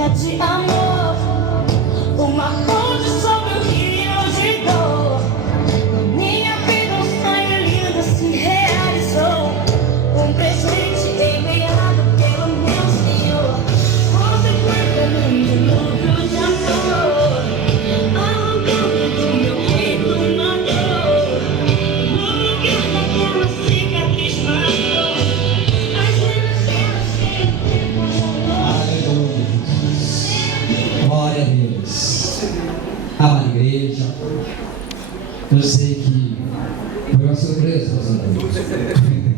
feita de amor, uma ponte sobre o rio de dor. Na minha vida um sonho lindo se realizou, um presente enviado pelo meu Senhor. Você foi pra mim um dilúvio de amor, arrancando do meu peito uma dor, no lugar daquela cicatriz marcou as cenas sempre. Aleluia. Glória a Deus. Amada igreja, eu sei que foi uma surpresa, pastor.